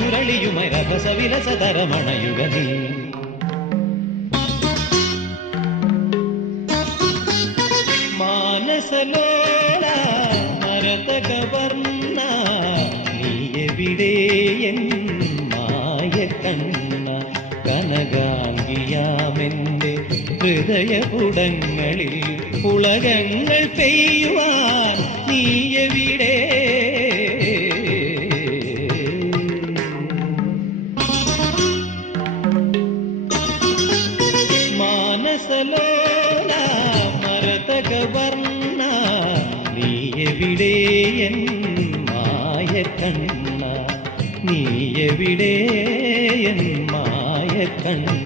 മുരളിയുമായി രഭസവിലസതരമണയുക നീ. മാനസലോല മരതകവർണ നീ എവിടെയൻ മായ കണ്ണ കനകാംഗിയാമെന്റെ ഹൃദയപുടങ്ങളിൽ പുളകങ്ങൾ പെയ്യുവാൻ നീ എവിടെ മാനസലോല മരതകവർണ നീ എവിടെയൻ മായ കണ്ണ നീ എവിടെയൻ മായ കണ്ണ